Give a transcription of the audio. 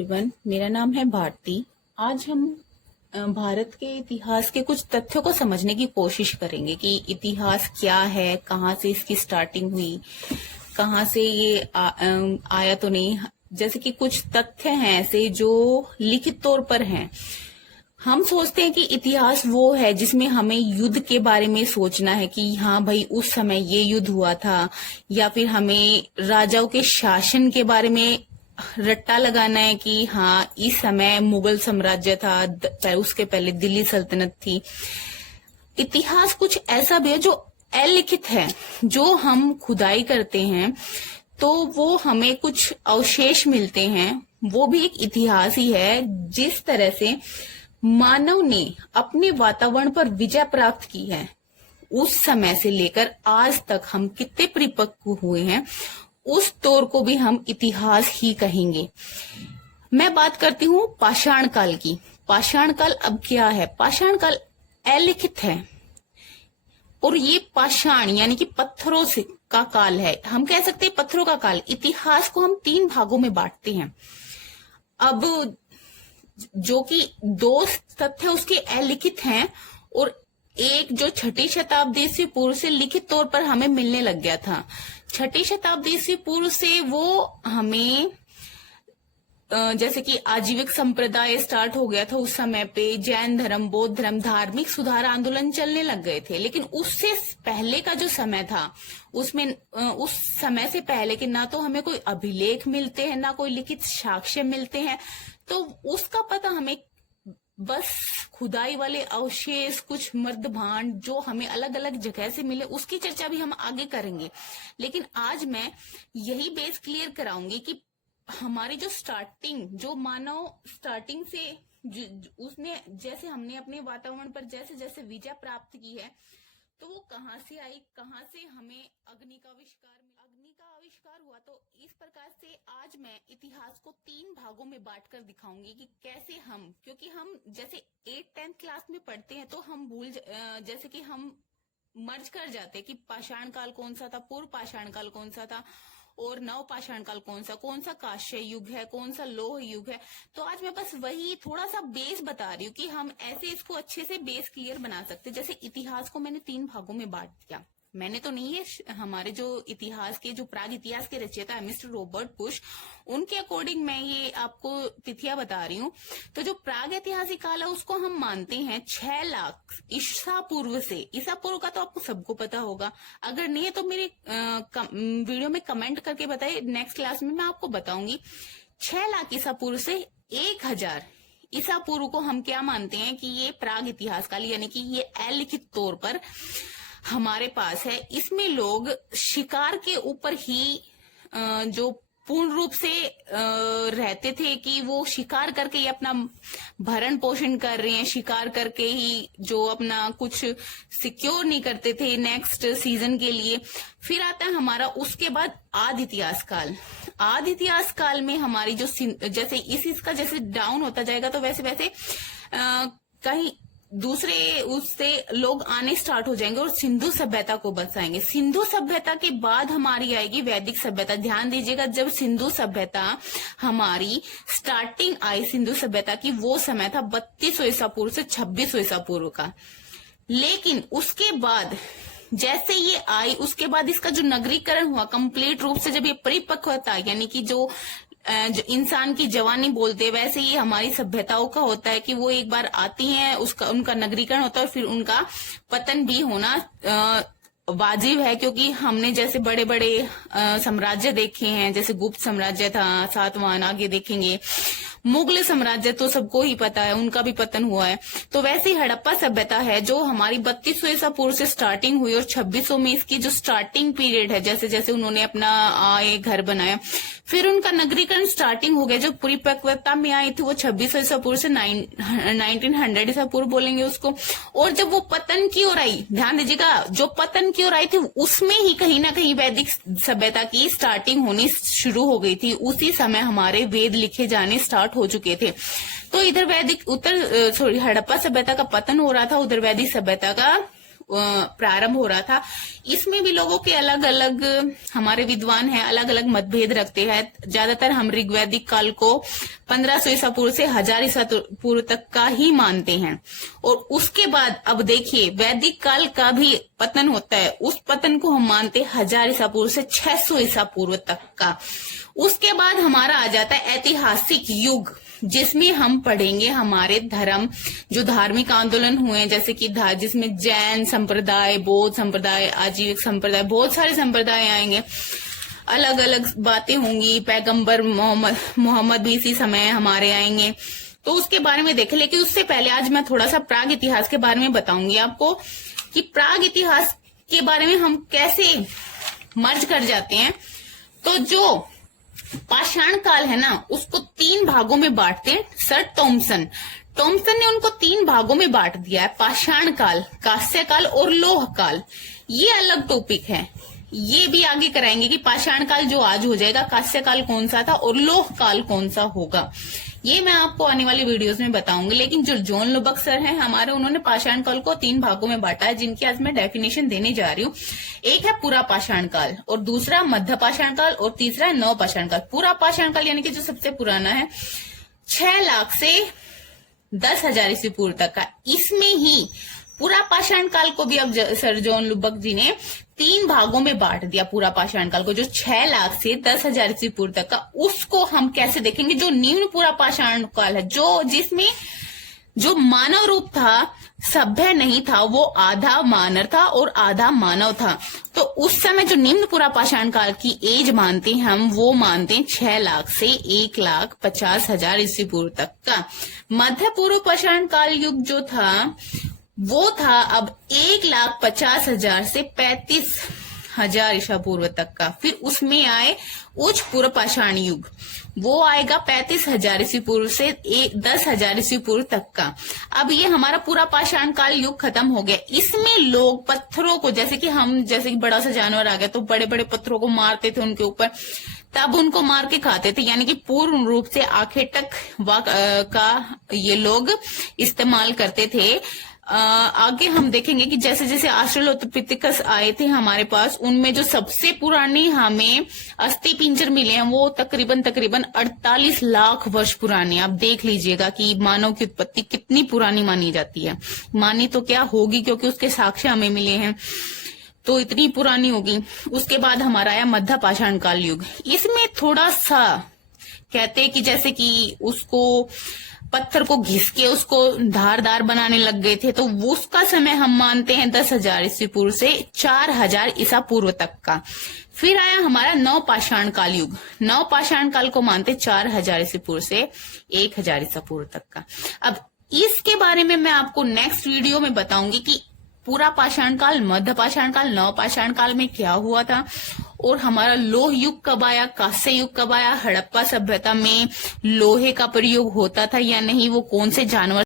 Everyone, मेरा नाम है भारती। आज हम भारत के इतिहास के कुछ तथ्यों को समझने की कोशिश करेंगे कि इतिहास क्या है, कहाँ से इसकी स्टार्टिंग हुई, कहाँ से ये आया तो नहीं। जैसे कि कुछ तथ्य हैं ऐसे जो लिखित तौर पर हैं। हम सोचते हैं कि इतिहास वो है जिसमें हमें युद्ध के बारे में सोचना है कि हाँ भाई उस समय ये युद्ध हुआ था, या फिर हमें राजाओं के शासन के बारे में रट्टा लगाना है कि हाँ इस समय मुगल साम्राज्य था, उसके पहले दिल्ली सल्तनत थी। इतिहास कुछ ऐसा भी है जो अलिखित है, जो हम खुदाई करते हैं तो वो हमें कुछ अवशेष मिलते हैं, वो भी एक इतिहास ही है। जिस तरह से मानव ने अपने वातावरण पर विजय प्राप्त की है, उस समय से लेकर आज तक हम कितने परिपक्व हुए हैं, उस दौर को भी हम इतिहास ही कहेंगे। मैं बात करती हूँ पाषाण काल की। पाषाण काल अब क्या है? पाषाण काल अलिखित है और ये पाषाण यानी कि पत्थरों से का काल है। हम कह सकते हैं पत्थरों का काल। इतिहास को हम 3 भागों में बांटते हैं। अब जो कि 2 तथ्य उसके अलिखित हैं और एक जो 6ठी शताब्दी ईस्वी पूर्व से लिखित तौर पर हमें मिलने लग गया था। 6ठी शताब्दी ईस्वी पूर्व से वो हमें जैसे कि आजीविक संप्रदाय स्टार्ट हो गया था, उस समय पे जैन धर्म, बौद्ध धर्म, धार्मिक सुधार आंदोलन चलने लग गए थे। लेकिन उससे पहले का जो समय था, उसमें उस समय से पहले कि ना तो हमें कोई अभिलेख मिलते हैं, ना कोई लिखित साक्ष्य मिलते हैं, तो उसका पता हमें बस खुदाई वाले अवशेष, कुछ मर्द भांड जो हमें अलग अलग जगह से मिले, उसकी चर्चा भी हम आगे करेंगे। लेकिन आज मैं यही बेस क्लियर कराऊंगी कि हमारी जो स्टार्टिंग, जो मानव स्टार्टिंग से उसने जैसे हमने अपने वातावरण पर जैसे जैसे विजय प्राप्त की है, तो वो कहाँ से आई, कहाँ से हमें अग्नि का आविष्कार हुआ। तो इस प्रकार से आज मैं इतिहास को 3 भागों में बांटकर दिखाऊंगी कि कैसे हम, क्योंकि हम जैसे 8th-10th क्लास में पढ़ते हैं तो हम जैसे कि हम मर्ज कर जाते हैं कि पाषाण काल कौन सा था, पूर्व पाषाण काल कौन सा था और नव पाषाण काल कौन सा कांस्य युग है, कौन सा लौह युग है। तो आज मैं बस वही थोड़ा सा बेस बता रही हूँ कि हम ऐसे इसको अच्छे से बेस क्लियर बना सकते। जैसे इतिहास को मैंने 3 भागों में बांट दिया। मैंने तो नहीं है, हमारे जो इतिहास के, जो प्राग इतिहास के रचयिता है मिस्टर रॉबर्ट बुश, उनके अकॉर्डिंग मैं ये आपको तिथियां बता रही हूँ। तो जो प्राग ऐतिहासिक काल है उसको हम मानते हैं 6 लाख ईसा पूर्व से। ईसा पूर्व का तो आपको सबको पता होगा, अगर नहीं है तो मेरे वीडियो में कमेंट करके बताइए, नेक्स्ट क्लास में मैं आपको बताऊंगी। 6 लाख ईसा पूर्व से 1000 ईसा पूर्व को हम क्या मानते हैं कि ये प्राग इतिहास काल, यानी कि ये अलिखित तौर पर हमारे पास है। इसमें लोग शिकार के ऊपर ही जो पूर्ण रूप से रहते थे कि वो शिकार करके ही अपना भरण पोषण कर रहे हैं, शिकार करके ही जो अपना कुछ सिक्योर नहीं करते थे नेक्स्ट सीजन के लिए। फिर आता है हमारा उसके बाद आदि इतिहास काल। आदि इतिहास काल में हमारी जो जैसे इसका जैसे डाउन होता जाएगा तो वैसे वैसे कहीं दूसरे उससे लोग आने स्टार्ट हो जाएंगे और सिंधु सभ्यता को बसाएंगे। सिंधु सभ्यता के बाद हमारी आएगी वैदिक सभ्यता। ध्यान दीजिएगा, जब सिंधु सभ्यता हमारी स्टार्टिंग आई सिंधु सभ्यता की, वो समय था 3200 ईसा पूर्व से 2600 ईसा पूर्व का। लेकिन उसके बाद जैसे ये आई, उसके बाद इसका जो नगरीकरण हुआ कंप्लीट रूप से, जब ये परिपक्वता यानी कि जो इंसान की जवानी बोलते हैं, वैसे ही हमारी सभ्यताओं का होता है कि वो एक बार आती हैं, उनका नगरीकरण होता है और फिर उनका पतन भी होना वाजिब है। क्योंकि हमने जैसे बड़े बड़े साम्राज्य देखे हैं, जैसे गुप्त साम्राज्य था, सातवाहन, आगे देखेंगे मुगल साम्राज्य, तो सबको ही पता है उनका भी पतन हुआ है। तो वैसे ही हड़प्पा सभ्यता है जो हमारी 3200 ईसा पूर्व से स्टार्टिंग हुई और 2600 में इसकी जो स्टार्टिंग पीरियड है, जैसे जैसे उन्होंने अपना घर बनाया, फिर उनका नगरीकरण स्टार्टिंग हो गया। जो परिपक्वता में आई थी वो 2600 ईसा पूर्व से 1900 ईसा पूर्व बोलेंगे उसको। और जब वो पतन की ओर आई, ध्यान दीजिएगा, जो पतन की ओर आई थी उसमें ही कहीं ना कहीं वैदिक सभ्यता की स्टार्टिंग होनी शुरू हो गई थी। उसी समय हमारे वेद लिखे जाने स्टार्ट हो चुके थे। तो इधर हड़प्पा सभ्यता का पतन हो रहा था, उधर वैदिक सभ्यता का प्रारंभ हो रहा था। इसमें भी लोगों के अलग अलग, हमारे विद्वान हैं अलग अलग मतभेद रखते हैं। ज्यादातर हम ऋग्वैदिक काल को 1500 ईसा पूर्व से 1000 ईसा पूर्व तक का ही मानते हैं। और उसके बाद अब देखिए वैदिक काल का भी पतन होता है, उस पतन को हम मानते हैं 1000 ईसा पूर्व से 600 ईसा पूर्व तक का। उसके बाद हमारा आ जाता है ऐतिहासिक युग, जिसमें हम पढ़ेंगे हमारे धर्म, जो धार्मिक आंदोलन हुए जैसे कि जिसमें जैन संप्रदाय, बौद्ध संप्रदाय, आजीविक संप्रदाय, बहुत सारे संप्रदाय आएंगे, अलग अलग बातें होंगी। पैगंबर मोहम्मद भी इसी समय हमारे आएंगे, तो उसके बारे में देखें। लेकिन उससे पहले आज मैं थोड़ा सा प्राग इतिहास के बारे में बताऊंगी आपको कि प्राग इतिहास के बारे में हम कैसे मर्ज कर जाते हैं। तो जो पाषाण काल है ना, उसको 3 भागों में बांटते हैं सर टॉमसन ने उनको 3 भागों में बांट दिया है, पाषाण काल, कांस्य काल और लौह काल। ये अलग टॉपिक है, ये भी आगे कराएंगे कि पाषाण काल जो आज हो जाएगा, कांस्य काल कौन सा था और लौह काल कौन सा होगा, ये मैं आपको आने वाली वीडियोस में बताऊंगी। लेकिन जो जॉन लुबक सर हैं हमारे, उन्होंने पाषाण काल को 3 भागों में बांटा है, जिनकी आज मैं डेफिनेशन देने जा रही हूँ। एक है पूरा पाषाण काल, और दूसरा मध्य पाषाण काल, और तीसरा है नव पाषाण काल। पूरा पाषाण काल यानी कि जो सबसे पुराना है 6 लाख से 10,000 ईस्वी पूर्व तक का। इसमें ही पूरा पाषाण काल को भी अब सर जॉन लुबक जी ने 3 भागों में बांट दिया। पूरा पाषाण काल को जो 6 लाख से 10,000 ईस्वी पूर्व तक का, उसको हम कैसे देखेंगे। जो निम्न पूरा पाषाण काल है, जिसमें जो मानव रूप था, सभ्य नहीं था, वो आधा वानर था और आधा मानव था। तो उस समय जो निम्न पूरा पाषाण काल की एज मानते हैं हम, वो मानते हैं 6 लाख से 1,50,000 ईस्वी पूर्व तक का। मध्य पूर्व पाषाण काल युग जो था वो था अब 1,50,000 से 35,000 ईसा पूर्व तक का। फिर उसमें आए उच्च पूर्व पाषाण युग, वो आएगा 35,000 ईस्वी पूर्व से 10,000 ईस्वी पूर्व तक का। अब ये हमारा पूरा पाषाण काल युग खत्म हो गया। इसमें लोग पत्थरों को, जैसे कि बड़ा सा जानवर आ गया तो बड़े बड़े पत्थरों को मारते थे उनके ऊपर, तब उनको मार के खाते थे, यानी कि पूर्ण रूप से आंखें तक का ये लोग इस्तेमाल करते थे। आगे हम देखेंगे कि जैसे जैसे ऑस्ट्रेलोपिथेकस आए थे हमारे पास, उनमें जो सबसे पुरानी हमें अस्थि पिंजर मिले हैं वो तकरीबन 48 लाख वर्ष पुराने। आप देख लीजिएगा कि मानव की उत्पत्ति कितनी पुरानी मानी जाती है। मानी तो क्या होगी, क्योंकि उसके साक्ष्य हमें मिले हैं, तो इतनी पुरानी होगी। उसके बाद हमारा आया मध्य पाषाण काल युग। इसमें थोड़ा सा कहते हैं कि जैसे कि उसको पत्थर को घिस के उसको धारदार बनाने लग गए थे, तो उसका समय हम मानते हैं 10,000 ईस्वी पूर्व से 4,000 ईसा पूर्व तक का। फिर आया हमारा नव पाषाण काल युग। नव पाषाण काल को मानते 4,000 ईस्वी पूर्व से 1,000 ईसा पूर्व तक का। अब इसके बारे में मैं आपको नेक्स्ट वीडियो में बताऊंगी कि पूरा पाषाण काल, मध्य पाषाण काल, नव पाषाण काल में क्या हुआ था, और हमारा लोह युग कब आया, कांस्य युग कब आया, हड़प्पा सभ्यता में लोहे का प्रयोग होता था या नहीं, वो कौन से जानवर